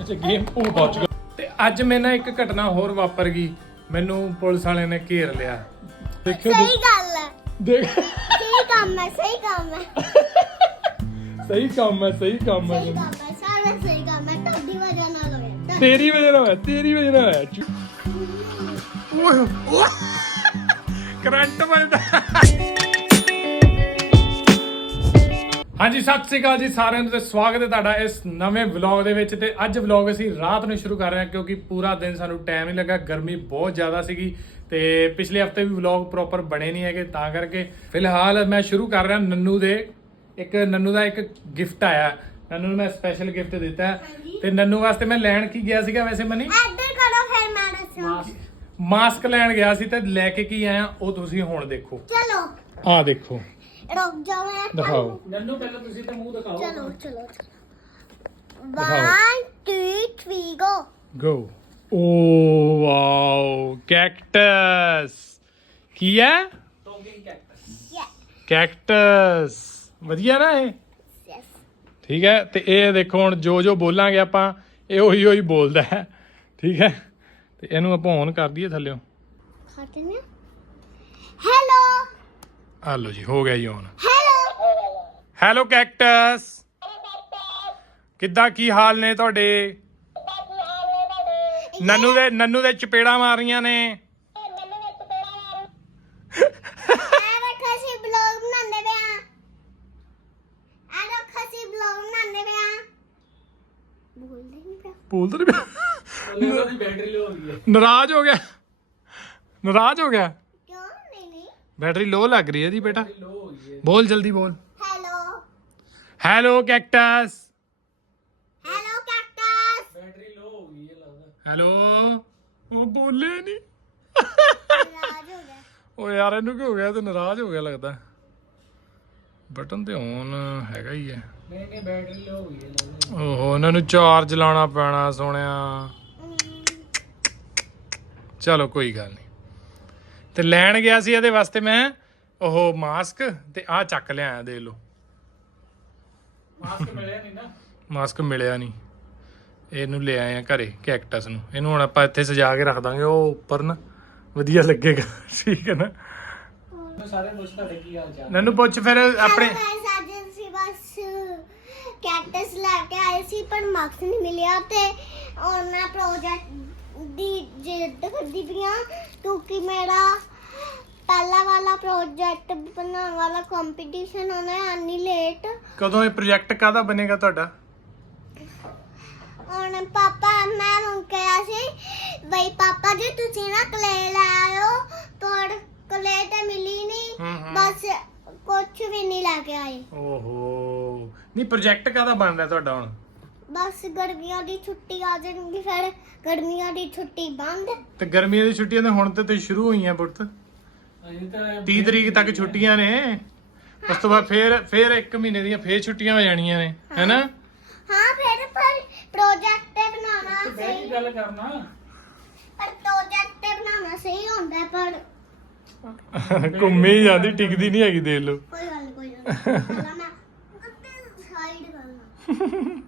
ਅੱਛਾ ਗੇਮ ਉਹ ਪਹੁੰਚ ਗਿਆ ਤੇ ਅੱਜ ਮੇਰੇ ਨਾਲ ਇੱਕ ਘਟਨਾ ਹੋਰ ਵਾਪਰ ਗਈ। ਮੈਨੂੰ ਪੁਲਿਸ ਵਾਲਿਆਂ ਨੇ ਘੇਰ ਲਿਆ। ਦੇਖਿਓ ਸਹੀ ਗੱਲ ਹੈ। ਦੇਖ। ਸਹੀ ਕੰਮ ਹੈ ਸਹੀ ਕੰਮ ਹੈ। ਸਹੀ ਕੰਮ ਹੈ ਸਹੀ ਕੰਮ ਹੈ। ਸਹੀ ਕੰਮ ਹੈ ਸਾਰਾ ਸਹੀ ਕੰਮ ਹੈ। ਤੁਹਾਡੀ ਵਜ੍ਹਾ ਨਾਲ ਹੋਇਆ। ਤੇਰੀ ਵਜ੍ਹਾ ਨਾਲ ਹੋਇਆ ਤੇਰੀ ਵਜ੍ਹਾ ਨਾਲ ਹੋਇਆ। ਚੁ- ਓਏ ਓਏ। ਕਰੰਟ ਵੱਜਦਾ। ਹਾਂਜੀ ਸਤਿ ਸ੍ਰੀ ਅਕਾਲ ਜੀ ਸਾਰਿਆਂ ਨੂੰ ਤੇ ਸਵਾਗਤ ਹੈ ਤੁਹਾਡਾ ਇਸ ਨਵੇਂ ਵਲੌਗ ਦੇ ਵਿੱਚ ਤੇ ਅੱਜ ਵਲੌਗ ਅਸੀਂ ਰਾਤ ਨੂੰ ਸ਼ੁਰੂ ਕਰ ਰਹੇ ਹਾਂ ਕਿਉਂਕਿ ਪੂਰਾ ਦਿਨ ਸਾਨੂੰ ਟਾਈਮ ਨਹੀਂ ਲੱਗਾ ਗਰਮੀ ਬਹੁਤ ਜ਼ਿਆਦਾ ਸੀਗੀ ਤੇ ਪਿਛਲੇ ਹਫ਼ਤੇ ਵੀ ਵਲੌਗ ਪ੍ਰੋਪਰ ਬਣੇ ਨਹੀਂ ਹੈਗੇ ਤਾਂ ਕਰਕੇ ਫਿਲਹਾਲ ਮੈਂ ਸ਼ੁਰੂ ਕਰ ਰਿਹਾ ਨੰਨੂ ਦੇ ਇੱਕ ਨੰਨੂ ਦਾ ਇੱਕ ਗਿਫਟ ਆਇਆ। ਨੰਨੂ ਨੂੰ ਮੈਂ ਸਪੈਸ਼ਲ ਗਿਫਟ ਦਿੱਤਾ। ਤੇ ਨੰਨੂ ਵਾਸਤੇ ਮੈਂ ਲੈਣ ਕੀ ਗਿਆ ਸੀਗਾ ਵੈਸੇ ਮਨੀ? ਇੱਧਰ ਕਰੋ ਫਿਰ ਮੈਂ ਦੱਸਾਂ। ਮਾਸਕ ਲੈਣ ਗਿਆ ਸੀ ਤੇ ਲੈ ਕੇ ਕੀ ਆਇਆ ਉਹ ਤੁਸੀਂ ਹੁਣ ਦੇਖੋ। ਚਲੋ। ਆਹ ਦੇਖੋ। ਰੁਕ ਜਾਓ ਮੈਂ ਦਿਖਾਓ। ਨੰਨੂ ਪਹਿਲਾਂ ਤੁਸੀਂ ਤਾਂ ਮੂੰਹ ਦਿਖਾਓ। ਚਲੋ ਚਲੋ ਦਿਖਾਓ। 1 2 3 ਗੋ ਗੋ ਓ ਵਾਓ ਕੈਕਟਸ। ਕੀ ਹੈ? Talking cactus. ਵਧੀਆ ਨਾ ਇਹ? ਯੈਸ ਠੀਕ ਹੈ ਤੇ ਇਹ ਦੇਖੋ ਹੁਣ ਜੋ ਜੋ ਬੋਲਾਂਗੇ ਆਪਾਂ ਇਹ ਉਹੀ ਉਹੀ ਬੋਲਦਾ ਹੈ। ਠੀਕ ਹੈ ਤੇ ਇਹਨੂੰ ਆਪਾਂ ਔਨ ਕਰ ਦਈਏ ਥੱਲਿਓ। ਨੇ ਹੈਲੋ ਆ ਲਓ ਜੀ ਹੋ ਗਿਆ ਜੀ ਔਨ ਹੈਲੋ ਹੈਲੋ ਕੈਕਟਸ ਕਿੱਦਾਂ ਕੀ ਹਾਲ ਨੇ ਤੁਹਾਡੇ? ਨੰਨੂ ਦੇ ਨੰਨੂ ਦੇ ਚਪੇੜਾ ਮਾਰੀਆਂ ਨੇ। ਬੋਲਦੇ ਨਹੀਂ ਪਿਆ ਨਾਰਾਜ਼ ਹੋ ਗਿਆ। ਨਾਰਾਜ਼ ਹੋ ਗਿਆ। ਬੈਟਰੀ ਲੋ ਲੱਗ ਰਹੀ ਹੈ ਜੀ ਬੇਟਾ। ਲੋ ਹੋ ਗਈ ਹੈ। ਬੋਲ ਜਲਦੀ ਬੋਲ। Hello. Hello cactus. Hello cactus. Battery low ਹੋ ਗਈ ਹੈ ਲੱਗਦਾ। ਹੈਲੋ। ਉਹ ਬੋਲੇ ਨਹੀਂ ਨਾਰਾਜ਼ ਹੋ ਗਿਆ। ਓ ਯਾਰ ਇਹਨੂੰ ਕੀ ਹੋ ਗਿਆ? ਤੇ ਨਾਰਾਜ਼ ਹੋ ਗਿਆ ਲੱਗਦਾ। ਬਟਨ ਤੇ ਔਨ ਹੈਗਾ ਹੀ ਹੈ। ਨਹੀਂ ਨਹੀਂ ਬੈਟਰੀ ਲੋ ਹੋ ਗਈ ਹੈ ਲੱਗਦਾ। ਓਹੋ ਉਹਨਾਂ ਨੂੰ ਚਾਰਜ ਲਾਉਣਾ ਪੈਣਾ ਸੋਹਣਿਆ। ਚਲੋ ਕੋਈ ਗੱਲ ਨਹੀਂ ਤੇ ਲੈਣ ਗਿਆ ਸੀ ਇਹਦੇ ਵਾਸਤੇ ਮੈਂ ਉਹ ਮਾਸਕ ਤੇ ਆਹ ਚੱਕ ਲਿਆਇਆ ਦੇ ਲਓ। ਮਾਸਕ ਮਿਲਿਆ ਨਹੀਂ ਨਾ। ਮਾਸਕ ਮਿਲਿਆ ਨਹੀਂ। ਇਹਨੂੰ ਲੈ ਆਏ ਆ ਘਰੇ ਕੈਕਟਸ ਨੂੰ। ਇਹਨੂੰ ਹੁਣ ਆਪਾਂ ਇੱਥੇ ਸਜਾ ਕੇ ਰੱਖ ਦਾਂਗੇ ਉਹ ਉੱਪਰ ਨਾ। ਵਧੀਆ ਲੱਗੇਗਾ ਠੀਕ ਹੈ ਨਾ। ਸਾਰੇ ਪੁੱਛ ਤੁਹਾਡੇ ਕੀ ਹਾਲ ਚਾਲ? ਨੰਨੂ ਪੁੱਛ ਫਿਰ ਆਪਣੇ। ਬਸ ਕੈਕਟਸ ਲੈ ਕੇ ਆਏ ਸੀ ਪਰ ਮਾਰਕਸ ਨਹੀਂ ਮਿਲਿਆ ਤੇ ਮੈਂ ਪ੍ਰੋਜੈਕਟ ਦੀ ਜਿੱਦ ਕਰਦੀ ਪਈ ਹਾਂ ਕਿਉਂਕਿ ਮੇਰਾ ਪਹਿਲਾ ਵਾਲਾ ਪ੍ਰੋਜੈਕਟ ਬਣਾਉਣ ਵਾਲਾ ਕੰਪੀਟੀਸ਼ਨ ਹੋਣਾ ਹੈ ਆਨੀ ਲੇਟ ਕਦੋਂ ਇਹ ਪ੍ਰੋਜੈਕਟ ਕਾਹਦਾ ਬਣੇਗਾ ਤੁਹਾਡਾ? ਹੁਣ ਪਾਪਾ ਮੈਂ ਨੂੰ ਕਿਹਾ ਸੀ ਬਈ ਪਾਪਾ ਜੀ ਤੁਸੀਂ ਨਾ ਕਲੇ ਲੈ ਆਇਓ ਪਰ ਕਲੇ ਤੇ ਮਿਲੀ ਨਹੀਂ ਹਮ, ਹਮ। ਬਸ ਕੁਝ ਵੀ ਨਹੀਂ ਲੈ ਕੇ ਆਏ। ਓਹੋ। ਨਹੀਂ ਪ੍ਰੋਜੈਕਟ ਕਾਹਦਾ ਬਣ ਰਿਹਾ ਤੁਹਾਡਾ ਹੁਣ? ਬਸ ਗਰਮੀਆਂ ਦੀ ਛੁੱਟੀ ਆ ਜਾਣਗੀ ਫਿਰ। ਗਰਮੀਆਂ ਦੀ ਛੁੱਟੀ ਬੰਦ। ਤੇ ਗਰਮੀਆਂ ਦੀ ਛੁੱਟੀਆਂ ਤਾਂ ਹੁਣ ਤੇ ਤੇ ਸ਼ੁਰੂ ਹੋਈਆਂ ਪੁੱਤ। ਅਜੇ ਤਾਂ 30 ਤਰੀਕ ਤੱਕ ਛੁੱਟੀਆਂ। ਨੇ। ਉਸ ਤੋਂ ਬਾਅਦ ਫੇਰ ਫੇਰ 1 ਮਹੀਨੇ ਦੀਆਂ ਫੇਰ ਛੁੱਟੀਆਂ ਹੋ ਜਾਣੀਆਂ ਨੇ ਹੈਨਾ? ਹਾਂ ਫਿਰ ਪਰ ਪ੍ਰੋਜੈਕਟ ਤੇ ਬਣਾਉਣਾ ਬੈਠ ਕੇ ਸਹੀ। ਗੱਲ ਕਰਨਾ। ਪਰ ਪ੍ਰੋਜੈਕਟ ਤੇ ਬਣਾਉਣਾ ਸਹੀ ਹੁੰਦਾ ਹੈ, ਪਰ ਘੁੰਮੀ ਜਾਂਦੀ ਟਿਕਦੀ ਨਹੀਂ ਹੈਗੀ ਦੇਖ ਲਓ। ਕੋਈ ਗੱਲ ਨੀ, ਕੋਈ ਗੱਲ ਨੀ। ਪਹਿਲਾਂ ਮੈਂ ਸਾਈਡ ਕਰਨਾ।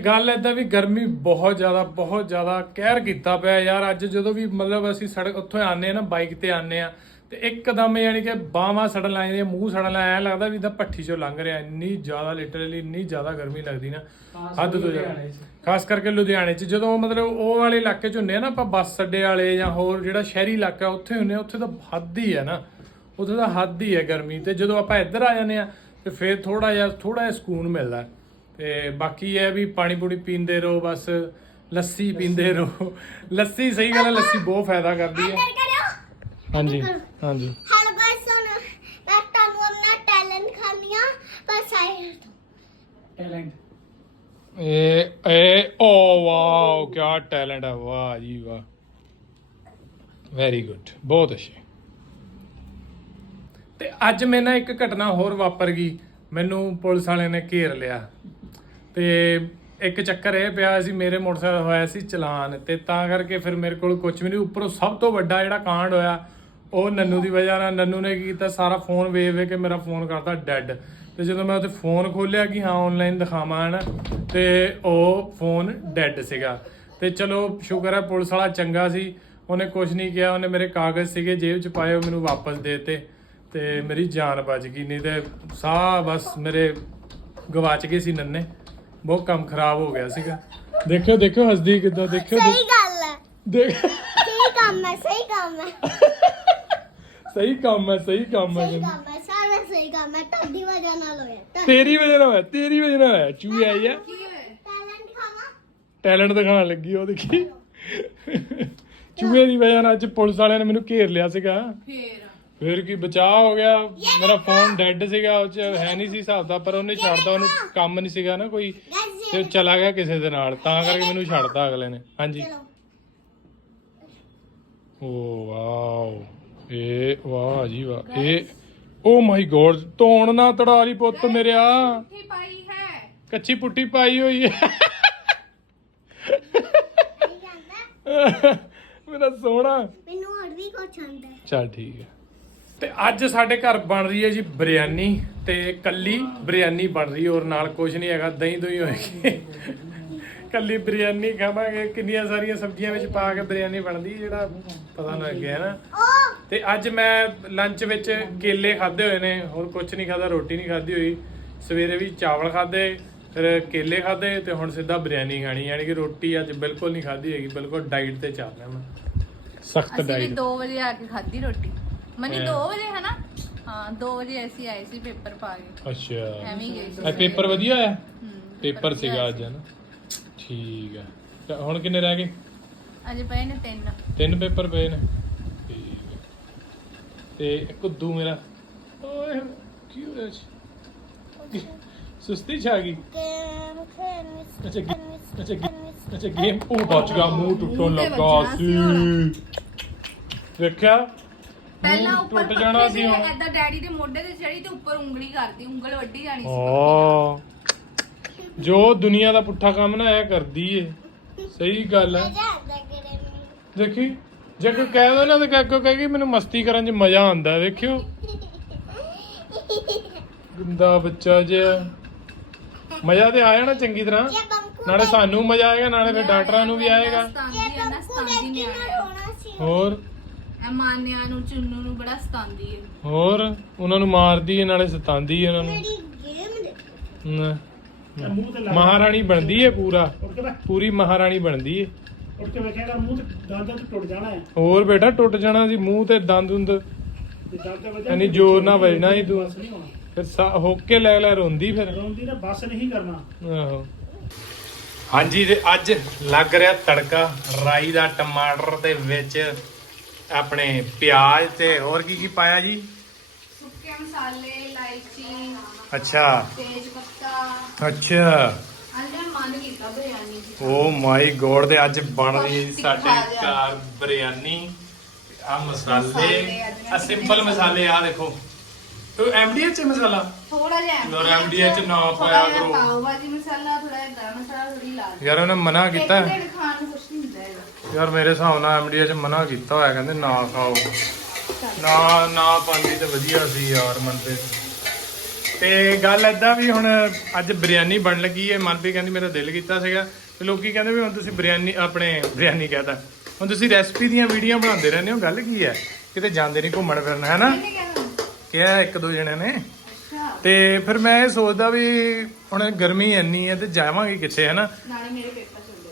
ਗੱਲ ਏਦਾਂ ਵੀ ਗਰਮੀ ਬਹੁਤ ਜ਼ਿਆਦਾ ਬਹੁਤ ਜ਼ਿਆਦਾ ਕਹਿਰ ਕੀਤਾ ਪਿਆ ਯਾਰ ਅੱਜ ਜਦੋਂ ਵੀ ਮਤਲਬ ਅਸੀਂ ਸੜਕ ਉੱਥੋਂ ਆਨੇ ਆ ਨਾ ਬਾਈਕ ਤੇ ਆਨੇ ਆ ਤੇ ਇੱਕਦਮ ਯਾਨੀ ਕਿ ਬਾਹਾਂ ਸੜਨ ਲੱਗ ਜਾਂਦੀਆਂ ਮੂੰਹ ਸੜਨ ਲੱਗ ਐਂ ਲੱਗਦਾ ਵੀ ਤਾਂ ਭੱਠੀ ਚੋਂ ਲੰਘ ਰਿਹਾ ਇੰਨੀ ਜ਼ਿਆਦਾ ਲਿਟਰਲੀ ਇੰਨੀ ਜ਼ਿਆਦਾ ਗਰਮੀ ਲੱਗਦੀ ਨਾ ਹੱਦ ਤੋਂ ਜ਼ਿਆਦਾ। ਖਾਸ ਕਰਕੇ ਲੁਧਿਆਣੇ 'ਚ ਜਦੋਂ ਮਤਲਬ ਉਹ ਵਾਲੇ ਇਲਾਕੇ 'ਚ ਹੁੰਦੇ ਆ ਨਾ ਆਪਾਂ ਬੱਸ ਅੱਡੇ ਵਾਲੇ ਜਾਂ ਹੋਰ ਜਿਹੜਾ ਸ਼ਹਿਰੀ ਇਲਾਕਾ ਉੱਥੇ ਹੁੰਦੇ ਆ ਉੱਥੇ ਤਾਂ ਹੱਦ ਹੀ ਹੈ ਨਾ ਉੱਥੇ ਤਾਂ ਹੱਦ ਹੀ ਹੈ ਗਰਮੀ ਤੇ ਜਦੋਂ ਆਪਾਂ ਇੱਧਰ ਆ ਜਾਂਦੇ ਆ ਤੇ ਫਿਰ ਥੋੜਾ ਜਿਹਾ ਥੋੜਾ ਜਿਹਾ ਸਕੂਨ ਮਿਲਦਾ। ਤੇ ਬਾਕੀ ਇਹ ਵੀ ਪਾਣੀ ਪੂਣੀ ਪੀਂਦੇ ਰਹੋ ਬਸ ਲੱਸੀ ਪੀਂਦੇ ਰਹੋ। ਲੱਸੀ ਸਹੀ ਗੱਲ ਹੈ ਲੱਸੀ ਬਹੁਤ ਫਾਇਦਾ ਕਰਦੀ ਹੈ। ਹਾਂਜੀ ਹਾਂਜੀ। ਹੈਲੋ ਗਾਇਸ ਸੁਣ ਮੈਂ ਤੁਹਾਨੂੰ ਆਪਣਾ ਟੈਲੈਂਟ ਖਾਣੀਆਂ ਪਰ ਸਾਈਡ ਟੈਲੈਂਟ ਇਹ ਇਹ ਓ ਵਾਓ ਕੀ ਟੈਲੈਂਟ ਹੈ ਵਾਹ ਜੀ ਵਾਹ। ਵੈਰੀ ਗੁੱਡ ਬਹੁਤ ਅੱਛੇ। ਤੇ ਅੱਜ ਮੇਰੇ ਨਾਲ ਇੱਕ ਘਟਨਾ ਹੋਰ ਵਾਪਰ ਗਈ। ਮੈਨੂੰ ਪੁਲਿਸ ਵਾਲਿਆਂ ਨੇ ਘੇਰ ਲਿਆ। ਤੇ ਇੱਕ ਚੱਕਰ ਇਹ ਪਿਆ ਸੀ, ਮੇਰੇ ਮੋਟਰਸਾਈਕਲ ਹੋਇਆ ਸੀ ਚਲਾਨ ਤੇ ਤਾਂ ਕਰਕੇ ਫਿਰ ਮੇਰੇ ਕੋਲ ਕੁਝ ਵੀ ਨਹੀਂ। ਉੱਪਰੋਂ ਸਭ ਤੋਂ ਵੱਡਾ ਜਿਹੜਾ ਕਾਂਡ ਹੋਇਆ, ਉਹ ਨੰਨੂ ਦੀ ਵਜ੍ਹਾ ਨਾਲ। ਨੰਨੂ ਨੇ ਕੀ ਕੀਤਾ, ਸਾਰਾ ਫੋਨ ਵੇਖ ਵੇਖ ਕੇ ਮੇਰਾ ਫੋਨ ਕਰਤਾ ਡੈੱਡ। ਤੇ ਜਦੋਂ ਮੈਂ ਉੱਥੇ ਫੋਨ ਖੋਲਿਆ ਕਿ ਹਾਂ ਆਨਲਾਈਨ ਦਿਖਾਵਾਂ ਹਨਾ, ਤੇ ਉਹ ਫੋਨ ਡੈੱਡ ਸੀਗਾ। ਤੇ ਚਲੋ, ਸ਼ੁਕਰ ਹੈ ਪੁਲਿਸ ਵਾਲਾ ਚੰਗਾ ਸੀ। ਉਹਨੇ ਕੁਝ ਨਹੀਂ ਕਿਹਾ, ਉਹਨੇ ਮੇਰੇ ਕਾਗਜ਼ ਸੀਗੇ ਜੇਬ 'ਚ ਪਾਏ, ਉਹ ਮੈਨੂੰ ਵਾਪਸ ਦੇਤੇ। ਤੇ ਮੇਰੀ ਜਾਨ ਬਚ ਗਈ, ਨਹੀਂ ਤੇ ਸਾਹ ਬਸ ਮੇਰੇ ਗਵਾਚ ਗਏ ਸੀ ਨੰਨੇ। ਬਹੁਤ ਕੰਮ ਖਰਾਬ ਹੋ ਗਿਆ ਸੀਗਾ। ਦੇਖਿਓ ਦੇਖਿਓ ਹੱਸਦੀ ਕਿੱਦਾਂ ਦੇਖਿਓ ਸਹੀ ਗੱਲ ਹੈ। ਦੇਖ ਸਹੀ ਕੰਮ ਹੈ ਸਹੀ ਕੰਮ ਹੈ। ਸਹੀ ਕੰਮ ਹੈ ਸਹੀ ਕੰਮ ਹੈ ਸਹੀ ਕੰਮ ਹੈ ਸਾਰਾ ਸਹੀ ਕੰਮ ਹੈ। ਤੁਹਾਡੀ ਵਜ੍ਹਾ ਨਾਲ ਹੋਇਆ ਤਾਂ ਤੇਰੀ ਵਜ੍ਹਾ ਨਾਲ ਹੋਇਆ ਤੇਰੀ ਵਜ੍ਹਾ ਨਾਲ ਹੋਇਆ। ਚੂਹੇ ਆਈ ਆ। ਟੈਲੈਂਟ ਖਾਵਾ? ਟੈਲੈਂਟ ਦਿਖਾਉਣ ਲੱਗੀ ਉਹ ਦੇਖੀ। ਚੂਹੇ ਦੀ ਵਜ੍ਹਾ ਨਾਲ ਅੱਜ ਪੁਲਿਸ ਵਾਲਿਆਂ ਨੇ ਮੈਨੂੰ ਘੇਰ ਲਿਆ ਸੀਗਾ। ਫੇਰ? ਫਿਰ ਕੀ ਬਚਾਅ ਹੋ ਗਿਆ? ਮੇਰਾ ਫੋਨ ਡੈੱਡ ਸੀਗਾ ਉਹ ਚ ਹੈ ਨਹੀਂ ਸੀ ਹਿਸਾਬ ਦਾ ਪਰ ਉਹਨੇ ਛੱਡਦਾ ਉਹਨੂੰ ਕੰਮ ਨਹੀਂ ਸੀਗਾ ਨਾ ਕੋਈ। ਤੇ ਉਹ ਚਲਾ ਗਿਆ ਕਿਸੇ ਦੇ ਨਾਲ ਤਾਂ ਕਰਕੇ ਮੈਨੂੰ ਛੱਡਦਾ ਅਗਲੇ ਨੇ। ਹਾਂਜੀ। Oh wow. ਇਹ ਵਾਹ ਜੀ ਵਾਹ। ਇਹ ਓ ਮਾਈ ਗੋਡ ਧੋਣ ਨਾ ਤੜਾਲੀ ਪੁੱਤ ਮੇਰਿਆ। ਪਾਈ ਹੈ। ਕੱਚੀ ਪੁੱਟੀ ਪਾਈ ਹੋਈ ਹੈ। ਮੇਰਾ ਸੋਹਣਾ। ਮੈਨੂੰ ਹੋਰ ਵੀ ਕੁਝ ਆਉਂਦਾ। ਚਲ ਠੀਕ ਹੈ। ਤੇ ਅੱਜ ਸਾਡੇ ਘਰ ਬਣ ਰਹੀ ਹੈ ਜੀ ਬਿਰਿਆਨੀ ਤੇ ਕੱਲੀ ਬਿਰਿਆਨੀ ਬਣ ਰਹੀ ਹੈ ਔਰ ਨਾਲ ਕੁਝ ਨਹੀਂ ਹੈਗਾ ਦਹੀਂ ਦੋਈ ਹੋਏਗੀ। ਕੱਲੀ ਬਿਰਿਆਨੀ ਖਾਵਾਂਗੇ ਕਿੰਨੀਆਂ ਸਾਰੀਆਂ ਸਬਜ਼ੀਆਂ ਵਿੱਚ ਪਾ ਕੇ ਬਿਰਿਆਨੀ ਬਣਦੀ ਜਿਹੜਾ ਪਤਾ ਨਾ ਲੱਗਿਆ ਨਾ। ਤੇ ਅੱਜ ਮੈਂ ਲੰਚ ਵਿੱਚ ਕੇਲੇ ਖਾਦੇ ਹੋਏ ਨੇ ਹੋਰ ਕੁਝ ਨਹੀਂ ਖਾਦਾ ਰੋਟੀ ਨਹੀਂ ਖਾਦੀ ਹੋਈ। ਸਵੇਰੇ ਵੀ ਚਾਵਲ ਖਾਦੇ ਫਿਰ ਕੇਲੇ ਖਾਦੇ ਤੇ ਹੁਣ ਸਿੱਧਾ ਬਿਰਿਆਨੀ ਖਾਣੀ ਯਾਨੀ ਕਿ ਰੋਟੀ ਅੱਜ ਬਿਲਕੁਲ ਨਹੀਂ ਖਾਦੀ ਹੈਗੀ ਬਿਲਕੁਲ ਡਾਈਟ ਤੇ ਚੱਲ ਰਿਹਾ ਮੈਂ। ਸਖਤ ਅਸੀਂ ਡਾਈਟ 2 ਵਜੇ ਆ ਕੇ ਖਾਧੀ ਰੋਟੀ। ਮਨੀ ਹਾਂ। 2 ਵਜੇ ਹੈ ਨਾ ਹਾਂ 2 ਵਜੇ ਅਸੀਂ ਆਏ ਸੀ ਪੇਪਰ ਪਾ ਕੇ। ਅੱਛਾ। ਐਵੇਂ ਹੀ ਗਏ ਸੀ। ਇਹ ਪੇਪਰ ਵਧੀਆ ਹਮ, ਪੇਪਰ ਸੀਗਾ ਅੱਜ ਹੈ ਨਾ ਠੀਕ ਹੈ ਤੇ ਹੁਣ ਕਿੰਨੇ ਰਹਿ ਗਏ? ਅੱਜ ਪਏ ਨੇ ਤਿੰਨ। ਤਿੰਨ ਪੇਪਰ ਪਏ ਨੇ। ਠੀਕ ਹੈ ਤੇ ਕੁੱਦੂ ਮੇਰਾ। ਓਏ ਕੀ ਹੋਇਆ ਜੀ? ਸੁਸਤੀ ਛਾ ਗਈ? ਗੇਮ ਖੇਡਣੀ ਅੱਛਾ ਗੇ- ਅੱਛਾ ਗੇ- ਅੱਛਾ ਗੇਮ ਉਹ ਬਚ ਗਿਆ ਮੂੰਹ ਟੁੱਟਣ ਲੱਗਾ ਸੀ ਸੀ। ਵੇਖਿਆ? ਪਹਿਲਾਂ ਮੂੰਹ ਉੱਪਰ ਟੁੱਟ ਜਾਣਾ ਸੀ। ਹੁਣ ਐਦਾਂ ਡੈਡੀ ਦੇ ਮੋਢੇ ਤੇ ਚੜੀ ਤੇ ਉੱਪਰ ਉਂਗਲੀ ਕਰਦੀ ਉਂਗਲ ਵੱਡੀ ਜਾਣੀ ਸੀ। ਹਾਂ। ਜੋ ਦੁਨੀਆ ਦਾ ਪੁੱਠਾ ਕੰਮ ਨਾ ਇਹ ਕਰਦੀ ਏ। ਸਹੀ ਗੱਲ ਹੈ ਦੇਖੀ ਜੇ ਕੋਈ ਕਹਿ ਦੋ ਨਾ ਤੇ ਕਹਿ ਕੋ ਕਹੇਗੀ ਮੈਨੂੰ ਮਸਤੀ ਕਰਨ 'ਚ ਮਜ਼ਾ ਆਉਂਦਾ ਵੇਖਿਓ। ਗੰਦਾ ਬੱਚਾ ਜਿਹਾ। ਮਜ਼ਾ ਤੇ ਆਇਆ ਨਾ ਚੰਗੀ ਤਰ੍ਹਾਂ। ਨਾਲੇ ਸਾਨੂੰ ਮਜ਼ਾ ਆਏਗਾ ਨਾਲੇ ਫਿਰ ਡਾਕਟਰਾਂ ਨੂੰ ਵੀ ਆਏਗਾ। ਨਾ ਹੋਰ? ਮਾਨਿਆਂ ਨੂੰ ਚੁੰਨੂ ਨੂੰ ਬੜਾ ਸਤਾਂਦੀ ਹੈ ਹੋਰ? ਉਹਨਾਂ ਨੂੰ ਮਾਰਦੀ ਏ ਨਾਲੇ ਸਤਾਉਂਦੀ ਏ ਉਹਨਾਂ ਨੂੰ। ਮੇਰੀ ਗੇਮ ਦੇ ਨਾ। ਮਹਾਰਾਣੀ ਬਣਦੀ ਏ ਪੂਰਾ। ਉੱਠ ਕੇ ਬੈ ਪੂਰੀ ਮਹਾਰਾਣੀ ਬਣਦੀ ਏ। ਉੱਠ ਕੇ ਵੇਖੇਗਾ ਮੂੰਹ ਤੇ ਦੰਦ ਤੇ ਟੁੱਟ ਜਾਣਾ ਹੈ। ਹੋਰ ਬੇਟਾ ਟੁੱਟ ਜਾਣਾ ਸੀ ਮੂੰਹ ਤੇ ਦੰਦ ਦੁੰਦ। ਤੇ ਦੰਦ ਤੇ ਵਜਾ ਯਾਨੀ ਜ਼ੋਰ ਨਾਲ ਵੱਜਣਾ ਸੀ ਤੂੰ। ਬਸ ਨਹੀਂ ਹੋਣਾ। ਫਿਰ ਸਾ- ਹੋ ਕੇ ਲੈ ਲੈ ਰੋਂਦੀ ਫਿਰ। ਰੋਂਦੀ ਨਾ ਬਸ ਨਹੀਂ ਕਰਨਾ। ਆਹੋ। ਹਾਂਜੀ ਤੇ ਅੱਜ ਲੱਗ ਰਿਹਾ ਤੜਕਾ ਰਾਈ ਦਾ ਟਮਾਟਰ ਦੇ ਵਿੱਚ। ਆਪਣੇ ਪਿਆਜ਼ ਤੇ ਹੋਰ ਕੀ ਕੀ ਪਾਇਆ ਜੀ? ਸੁੱਕੇ ਮਸਾਲੇ ਇਲਾਇਚੀ ਅੱਛਾ। ਤੇਜ ਪੱਤਾ। ਅੱਛਾ। ਅੱਜ ਮੈਂ ਮਨ ਕੀਤਾ ਬਿਰਿਆਨੀ ਦੀ। ਓ ਮਾਈ ਗੋਡ ਦੇ ਅੱਜ ਬਣ ਰਹੀ ਸਾਡੇ। ਘਰ ਬਿਰਿਆਨੀ ਆ ਮਸਾਲੇ ਆ ਸਿੰਪਲ ਮਸਾਲੇ ਆ ਦੇਖੋ। ਤੋ ਐਮਡੀਐਚ ਮਸਾਲਾ? ਥੋੜਾ ਜਿਹਾ ਯਾਰ MDH ਚ ਨਾ ਪਾਇਆ ਕਰੋ। ਪਾਓ ਭਾਜੀ ਮਸਾਲਾ ਥੋੜਾ ਜਿਹਾ ਗਰਮ ਮਸਾਲਾ ਥੋੜੀ ਲਾਲ ਯਾਰ ਉਹਨੇ ਮਨਾ ਕੀਤਾ ਇੱਕ ਦਿਨ ਖਾਣ ਨੂੰ ਕੁਛ ਨਹੀਂ ਹੁੰਦਾ ਹੈਗਾ ਯਾਰ ਮੇਰੇ ਹਿਸਾਬ ਨਾਲ ਐਮਡੀਐਚ ਮਨਾ ਕੀਤਾ ਹੋਇਆ ਕਹਿੰਦੇ ਨਾ ਖਾਓ। ਨਾ ਨਾ ਪਾਉਂਦੀ ਤੇ ਵਧੀਆ ਸੀ ਯਾਰ ਮਨਪ੍ਰੀਤ। ਤੇ ਗੱਲ ਏਦਾਂ ਵੀ ਹੁਣ ਅੱਜ ਬਿਰਿਆਨੀ ਬਣ ਲੱਗੀ ਹੈ ਮਨਪ੍ਰੀਤ ਕਹਿੰਦੀ ਮੇਰਾ ਦਿਲ ਕੀਤਾ ਸੀਗਾ। ਤੇ ਲੋਕੀ ਕਹਿੰਦੇ ਵੀ ਹੁਣ ਤੁਸੀਂ ਬਿਰਿਆਨੀ ਆਪਣੇ ਬਿਰਿਆਨੀ ਕਹਤਾ। ਹੁਣ ਤੁਸੀਂ ਰੈਸਪੀ ਦੀਆਂ ਵੀਡੀਓ ਬਣਾਉਂਦੇ ਰਹਿੰਦੇ ਹੋ। ਗੱਲ ਕੀ ਹੈ ਕਿਤੇ ਜਾਂਦੇ ਨਹੀਂ ਘੁੰਮਣ ਫਿਰਨ ਹੈ ਨਾ? ਕਿਹਾ? ਇੱਕ ਦੋ ਜਣਿਆਂ ਨੇ। ਤੇ ਫਿਰ ਮੈਂ ਇਹ ਸੋਚਦਾ ਵੀ ਹੁਣ ਗਰਮੀ ਇੰਨੀ ਹੈ ਤੇ ਜਾਵਾਂਗੇ ਕਿੱਥੇ ਹੈ ਨਾ? ਨਾਲੇ ਮੇਰੇ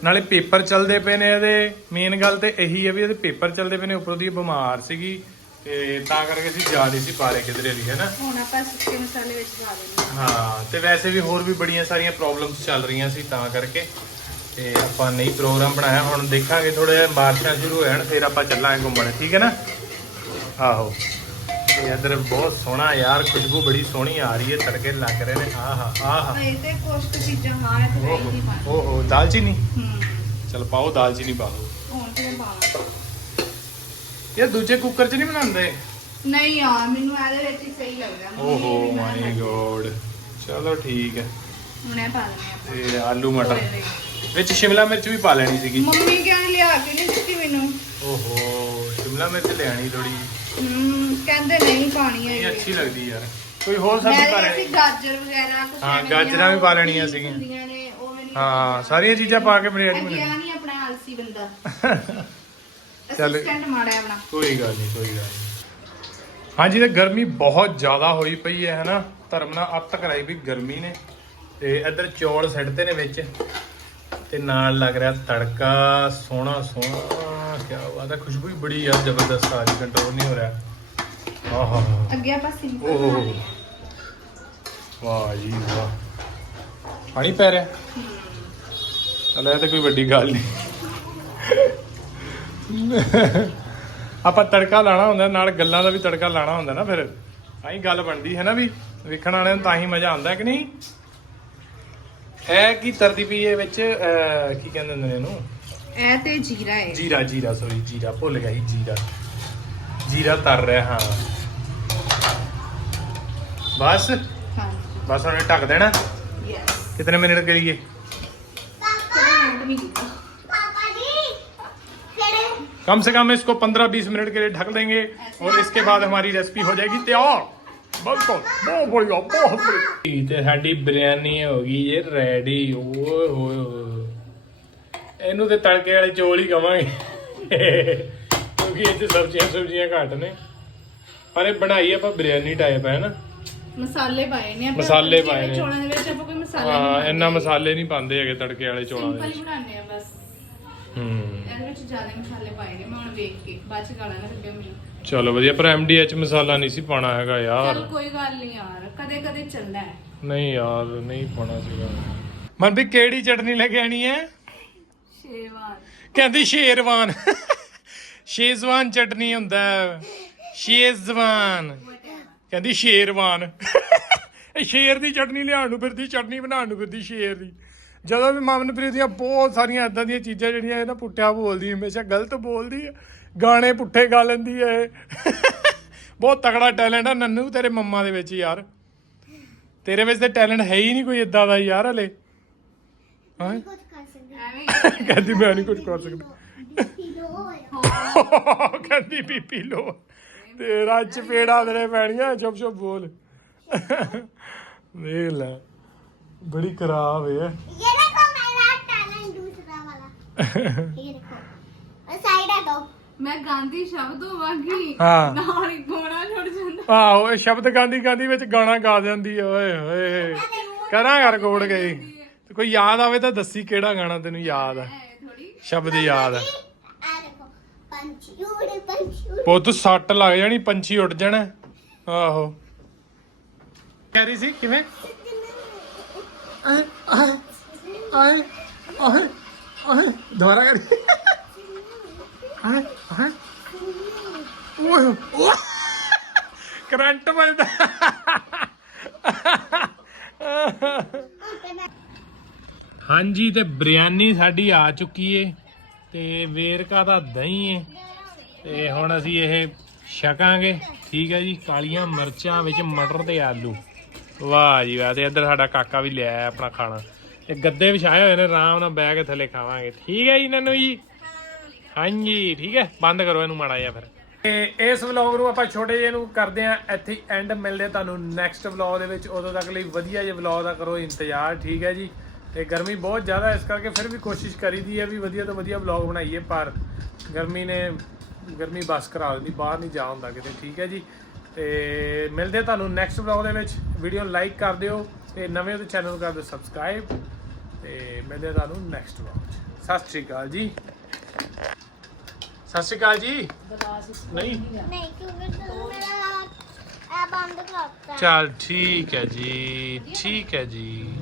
ਨਾਲੇ ਪੇਪਰ ਚੱਲਦੇ ਪਏ ਨੇ ਇਹਦੇ। ਮੇਨ ਗੱਲ ਤੇ ਇਹੀ ਹੈ ਵੀ ਇਹਦੇ ਪੇਪਰ ਚੱਲਦੇ ਪਏ ਨੇ ਉੱਪਰੋਂ ਦੀ ਇਹ ਬਿਮਾਰ ਸੀਗੀ ਤੇ ਤਾਂ ਕਰਕੇ ਅਸੀਂ ਜਾ ਨਹੀਂ ਸੀ ਪਾ ਰਹੇ ਕਿਧਰੇ ਵੀ ਹੈ ਨਾ ਹੁਣ ਆਪਾਂ ਸੁੱਕੇ ਮਸਾਲੇ ਵਿੱਚ ਪਾ ਦਿੰਦੇ ਹਾਂ। ਹਾਂ ਤੇ ਵੈਸੇ ਵੀ ਹੋਰ ਵੀ ਬੜੀਆਂ ਸਾਰੀਆਂ ਪ੍ਰੋਬਲਮਸ ਚੱਲ ਰਹੀਆਂ ਸੀ ਤਾਂ ਕਰਕੇ। ਤੇ ਆਪਾਂ ਨਹੀਂ ਪ੍ਰੋਗਰਾਮ ਬਣਾਇਆ ਹੁਣ ਦੇਖਾਂਗੇ ਥੋੜੇ ਜਿਹਾ ਬਾਰਿਸ਼ਾਂ ਸ਼ੁਰੂ ਹੋ ਜਾਣ ਫਿਰ ਆਪਾਂ ਚੱਲਾਂਗੇ ਘੁੰਮਣ ਠੀਕ ਹੈ ਨਾ? ਆਹੋ। ਤੇ ਇੱਧਰ ਬਹੁਤ ਸੋਹਣਾ ਯਾਰ ਖੁਸ਼ਬੂ ਬੜੀ ਸੋਹਣੀ ਆ ਰਹੀ ਹੈ ਤੜਕੇ ਲੱਗ ਰਹੇ ਨੇ ਆਹਾ ਆਹਾ। ਇਹ ਤੇ ਕੁਛ ਕੁ ਚੀਜ਼ਾਂ ਹਾਂ ਇਹ ਤੇ ਨਹੀਂ ਪਾਣੀ ਓਹੋ ਦਾਲਚੀਨੀ? ਹੂੰ। ਚਲ ਪਾਓ ਦਾਲਚੀਨੀ ਪਾ ਦਿਓ ਹੁਣ ਤੇ ਪਾਣਾ ਯਾਰ ਦੂਜੇ ਕੁੱਕਰ 'ਚ ਨਹੀਂ ਬਣਾਉਂਦੇ? ਨਹੀਂ ਯਾਰ ਮੈਨੂੰ ਇਹਦੇ ਵਿੱਚ ਹੀ ਸਹੀ ਲੱਗਦਾ ਓਹੋ ਮਾਈ। ਗੋਡ। ਚਲੋ ਠੀਕ ਹੈ। ਹੁਣ ਇਹ ਪਾ ਦਿੰਦੇ ਤੇ ਆਲੂ ਮਟਰ। ਵਿੱਚ। ਸ਼ਿਮਲਾ ਮਿਰਚ ਵੀ ਪਾ ਲੈਣੀ ਸੀਗੀ। ਮੰਮੀ ਕਹਿੰਦੇ ਲਿਆ ਕੇ ਨਹੀਂ ਦਿੱਤੀ ਮੈਨੂੰ? ਓਹੋ ਸ਼ਿਮਲਾ ਮਿਰਚ ਲੈਣੀ ਥੋੜੀ ਕਹਿੰਦੇ ਨਹੀਂ ਪਾਣੀ ਹੈ ਇਹ। ਅੱਛੀ ਲੱਗਦੀ ਯਾਰ। ਕੋਈ ਹੋਰ ਸਬਜ਼ੀ ਪਾ ਮੈਂ ਲੈਣੀ? ਗਾਜਰ ਵਗੈਰਾ ਕੁਝ ਹਾਂ, ਗਾਜਰਾਂ ਵੀ ਪਾ ਲੈਣੀਆਂ ਸੀਗੀਆਂ। ਹੁੰਦੀਆਂ ਨੇ ਉਹ ਮੈਨੂੰ ਹਾਂ ਸਾਰੀਆਂ ਚੀਜ਼ਾਂ ਪਾ ਕੇ ਅੱਗੇ ਬਣੀ ਆ ਨਹੀਂ ਆਪਣਾ ਆਲਸੀ ਬੰਦਾ। ਚੱਲ। ਅਸਿਸਟੈਂਟ ਮਾੜਾ ਆਪਣਾ। ਕੋਈ ਗੱਲ ਨਹੀਂ ਕੋਈ ਗੱਲ ਨਹੀਂ। ਹਾਂਜੀ ਤੇ ਗਰਮੀ ਬਹੁਤ ਜ਼ਿਆਦਾ ਹੋਈ ਪਈ ਹੈ ਹਨਾ? ਧਰਮ ਨਾਲ ਅੱਤ ਕਰਾਈ ਵੀ ਗਰਮੀ ਨੇ। ਤੇ ਇੱਧਰ ਚੌਲ ਸਿੱਟਦੇ ਨੇ ਵਿੱਚ। ਤੇ ਨਾਲ ਲੱਗ ਰਿਹਾ ਤੜਕਾ ਸੋਹਣਾ ਸੋਹਣਾ ਕੀ ਬਾਤ ਹੈ ਖੁਸ਼ਬੂ ਵੀ ਬੜੀ ਯਾਰ ਜ਼ਬਰਦਸਤ ਆ ਰਹੀ ਕੰਟਰੋਲ ਨਹੀਂ ਹੋ ਰਿਹਾ। ਆਹਾ। ਅੱਗੇ ਆਪਾਂ ਸਿੰਪਲ ਓਹ। ਵਾਹ ਜੀ ਵਾਹ। ਪਾਣੀ ਪੈ ਰਿਹਾ? ਚਲ ਇਹ ਤਾਂ ਕੋਈ ਵੱਡੀ ਗੱਲ ਨਹੀਂ। ਆਪਾਂ ਤੜਕਾ ਲਾਣਾ ਹੁੰਦਾ ਨਾਲ ਗੱਲਾਂ ਦਾ ਵੀ ਤੜਕਾ ਲਾਣਾ ਹੁੰਦਾ ਨਾ ਫਿਰ। ਤਾਂ ਹੀ ਗੱਲ ਬਣਦੀ ਹੈ ਨਾ ਵੀ ਵੇਖਣ ਵਾਲਿਆਂ ਨੂੰ ਤਾਂ ਹੀ ਮਜ਼ਾ ਆਉਂਦਾ ਕਿ ਨਹੀਂ? ਇਹ ਕੀ ਤਰਦੀ ਪਈ ਹੈ ਵਿੱਚ ਅਹ, ਕੀ ਕਹਿੰਦੇ ਹੁੰਦੇ ਨੇ ਇਹਨੂੰ? ਇਹ ਤੇ ਜੀਰਾ ਹੈ ਜੀਰਾ ਜੀਰਾ ਸੌਰੀ ਜੀਰਾ ਭੁੱਲ ਗਿਆ ਸੀ ਜੀਰਾ ਜੀਰਾ ਤਰ ਰਿਹਾ ਹਾਂ ਬਸ ਹਾਂ ਬਸ ਉਹਨੇ ਢੱਕ ਦੇਣਾ ਯੈਸ कितने मिनट के लिए ਚਲੋ ਮਿੰਟ ਨਹੀਂ ਕੀਤਾ ਪਾਪਾ ਜੀ ਕਿਹੜੇ कम से कम इसको 15-20 मिनट के लिए ढक देंगे और इसके बाद हमारी रेसिपी हो जाएगी तैयार बिल्कुल बहुत बढ़िया बहुत बढ़िया ਤੇ ਸਾਡੀ ਬਿਰਿਆਨੀ ਹੋ ਗਈ ਜੇ ਰੈਡੀ ਓਏ ਹੋਏ ਹੋਏ ਇਹਨੂੰ ਤੇ ਤੜਕੇ ਵਾਲੇ ਚੋਲ ਹੀ ਕਵਾਂਗੇ। ਕਿਉਂਕਿ ਇਹ ਚ ਸਬਜ਼ੀਆਂ ਸਬਜ਼ੀਆਂ ਘੱਟ ਨੇ। ਪਰ ਇਹ ਬਣਾਈ ਆਪਾਂ ਬਿਰਿਆਨੀ ਟਾਈਪ ਹੈ ਨਾ। ਮਸਾਲੇ ਪਾਏ ਨੇ ਆਪਾਂ। ਮਸਾਲੇ ਪਾਏ ਨੇ। ਚੋਲਾਂ ਦੇ ਵਿੱਚ ਆਪਾਂ ਕੋਈ ਮਸਾਲਾ ਹਾਂ ਨਹੀਂ ਇੰਨਾ ਮਸਾਲੇ ਨਹੀਂ ਪਾਉਂਦੇ ਹੈਗੇ ਤੜਕੇ ਵਾਲੇ ਚੋਲਾਂ ਦੇ ਵਿੱਚ ਹੀ ਬਣਾਉਂਦੇ ਆ ਬਸ। ਹੂੰ। ਇਹਦੇ ਵਿੱਚ ਜ਼ਿਆਦਾ ਮਸਾਲੇ ਪਾਏ ਨੇ ਮੈਂ ਹੁਣ ਵੇਖ ਕੇ ਬਾਅਦ ਚ ਗਾਲਾਂ ਨਾ ਕੱਢਿਓ ਮੈਨੂੰ। ਚਲੋ ਵਧੀਆ ਪਰ ਐਮਡੀਐਚ ਮਸਾਲਾ ਨਹੀਂ ਸੀ ਪਾਣਾ ਹੈਗਾ ਯਾਰ। ਚਲ ਕੋਈ ਗੱਲ ਨਹੀਂ ਯਾਰ ਕਦੇ ਕਦੇ ਚੱਲਦਾ ਹੈ। ਨਹੀਂ ਯਾਰ ਨਹੀਂ ਪਾਣਾ ਸੀਗਾ। ਮਨ ਵੀ ਕਿਹੜੀ ਚਟਨੀ ਲੈ ਕੇ ਆਣੀ ਹੈ? ਕਹਿੰਦੀ ਸ਼ੇਰਵਾਨ। ਸ਼ੇਜ਼ਵਾਨ ਚਟਨੀ ਹੁੰਦਾ। ਸ਼ੇਜ਼ਵਾਨ ਕਹਿੰਦੀ ਸ਼ੇਰਵਾਨ। ਇਹ ਸ਼ੇਰ ਦੀ ਚਟਨੀ ਲਿਆਉਣ ਨੂੰ ਫਿਰਦੀ, ਚਟਨੀ ਬਣਾਉਣ ਨੂੰ ਫਿਰਦੀ ਸ਼ੇਰ ਦੀ। ਜਦੋਂ ਵੀ ਮਮਨਪ੍ਰੀਤ ਦੀਆਂ ਬਹੁਤ ਸਾਰੀਆਂ ਇਦਾਂ ਦੀਆਂ ਚੀਜ਼ਾਂ ਜਿਹੜੀਆਂ ਇਹ ਨਾ ਪੁੱਠਿਆ ਬੋਲਦੀ, ਹਮੇਸ਼ਾ ਗਲਤ ਬੋਲਦੀ ਹੈ। ਗਾਣੇ ਪੁੱਠੇ ਗਾ ਲੈਂਦੀ ਹੈ ਬਹੁਤ ਤਗੜਾ ਟੈਲੈਂਟ ਆ ਨੰਨੂ, ਤੇਰੇ ਮੰਮਾ ਦੇ ਵਿੱਚ ਯਾਰ। ਤੇਰੇ ਵਿੱਚ ਤੇ ਟੈਲੈਂਟ ਹੈ ਹੀ ਨਹੀਂ ਕੋਈ ਇਦਾਂ ਦਾ ਯਾਰ ਹਲੇ। ਹਾਂ? ਕਹਿੰਦੀ ਮੈਂ ਨਹੀਂ ਕੁਝ ਕਰ ਸਕਦਾ। ਕਹਿੰਦੀ ਪੀ ਲੋ। ਤੇਰਾ ਚਪੇੜਾ ਮੇਰੇ ਪੈਣੀਆਂ ਚੁੱਪ ਚੁੱਪ ਬੋਲ। ਵੇਖ ਲੈ ਬੜੀ ਖਰਾਬ ਹੈ ਇਹ ਦੇਖੋ ਸਾਈਡ ਆ ਦੋ। ਮੈਂ ਗਾਂਧੀ ਸ਼ਬਦ ਹੋਵਾਂਗੀ। ਨਾਲ ਗੋਣਾ ਛੁੱਟ ਜਾਂਦਾ। ਆਹੋ ਇਹ ਸ਼ਬਦ ਗਾਂਧੀ ਗਾਂਧੀ ਵਿੱਚ ਗਾਣਾ ਗਾ ਜਾਂਦੀ ਓਏ ਹੋਏ ਕਰਾਂ ਯਾਰ ਗੋੜ ਗਈ ਤੇ ਕੋਈ ਯਾਦ ਆਵੇ ਤਾਂ ਦੱਸੀ ਕਿਹੜਾ ਗਾਣਾ ਤੈਨੂੰ ਯਾਦ ਆ। ਸ਼ਬਦ ਯਾਦ ਆ। ਪੰਛੀ ਉੜੇ ਪੰਛੀ ਉੜੇ। ਪੁੱਤ ਸੱਟ ਲੱਗ ਜਾਣੀ ਪੰਛੀ ਉੱਡ ਜਾਣਾ। ਆਹੋ। ਕਹਿ ਰਹੀ ਸੀ ਕਿਵੇਂ? ਆਏ ਆਏ ਆਏ ਦੁਬਾਰਾ ਕਰ। ਆਏ ਆਏ ਕਰੰਟ ਵੱਜਦਾ। ਹਾਂਜੀ, ਤੇ ਬਿਰਿਆਨੀ ਸਾਡੀ ਆ ਚੁੱਕੀ ਏ, ਤੇ ਵੇਰਕਾ ਦਾ ਦਹੀਂ ਏ। ਤੇ ਹੁਣ ਅਸੀਂ ਇਹ ਛਕਾਂਗੇ। ਠੀਕ ਹੈ ਜੀ, ਕਾਲੀਆਂ ਮਿਰਚਾਂ ਵਿੱਚ ਮਟਰ ਤੇ ਆਲੂ। ਵਾਹ ਜੀ ਵਾਹ, ਤੇ ਇੱਧਰ ਸਾਡਾ ਕਾਕਾ ਵੀ ਲਿਆ ਆਪਣਾ ਖਾਣਾ। ਤੇ ਗੱਦੇ ਵਿਛਾਏ ਹੋਏ ਨੇ, ਆਰਾਮ ਨਾਲ ਬਹਿ ਕੇ ਥੱਲੇ ਖਾਵਾਂਗੇ। ਠੀਕ ਹੈ ਜੀ ਇਹਨਾਂ ਨੂੰ ਜੀ? ਹਾਂਜੀ, ਠੀਕ ਹੈ, ਬੰਦ ਕਰੋ ਇਹਨੂੰ ਮਾੜਾ ਜਿਹਾ ਫਿਰ। ਤੇ ਇਸ ਵਲੌਗ ਨੂੰ ਆਪਾਂ ਛੋਟੇ ਜਿਹੇ ਨੂੰ ਕਰਦੇ ਆ ਇੱਥੇ ਐਂਡ ਮਿਲਦੇ ਤੁਹਾਨੂੰ ਨੈਕਸਟ ਵਲੌਗ ਦੇ ਵਿੱਚ। ਉਦੋਂ ਤੱਕ ਲਈ ਵਧੀਆ ਜਿਹਾ ਵਲੌਗ ਦਾ ਕਰੋ ਇੰਤਜ਼ਾਰ, ਠੀਕ ਹੈ ਜੀ? ਤੇ ਗਰਮੀ ਬਹੁਤ ਜ਼ਿਆਦਾ ਇਸ ਕਰਕੇ ਫਿਰ ਵੀ ਕੋਸ਼ਿਸ਼ ਕਰੀਦੀ ਹੈ ਵੀ ਵਧੀਆ ਤੋਂ ਵਧੀਆ ਵਲੌਗ ਬਣਾਈਏ ਪਰ ਗਰਮੀ ਨੇ ਗਰਮੀ ਬਸ ਕਰਾ ਦਿੰਦੀ ਬਾਹਰ ਨਹੀਂ ਜਾ ਹੁੰਦਾ ਕਿਤੇ ਠੀਕ ਹੈ ਜੀ। ਤੇ ਮਿਲਦੇ ਤੁਹਾਨੂੰ ਨੈਕਸਟ ਵਲੌਗ ਦੇ ਵਿੱਚ। ਵੀਡੀਓ ਨੂੰ ਲਾਈਕ ਕਰ ਦਿਓ ਤੇ ਨਵੇਂ ਹੋ ਚੈਨਲ ਕਰ ਦਿਓ ਸਬਸਕ੍ਰਾਈਬ ਤੇ ਮਿਲਦੇ ਤੁਹਾਨੂੰ ਨੈਕਸਟ ਵਲੌਗ ਸਤਿ ਸ਼੍ਰੀ ਅਕਾਲ ਜੀ। ਸਤਿ ਸ਼੍ਰੀ ਅਕਾਲ ਜੀ। ਨਹੀਂ। ਨਹੀਂ ਕਿਉਂਕਿ ਮੇਰਾ ਆ ਬੰਦ ਕਰਤਾ। ਚਲ ਠੀਕ ਹੈ ਜੀ ਠੀਕ ਹੈ ਜੀ।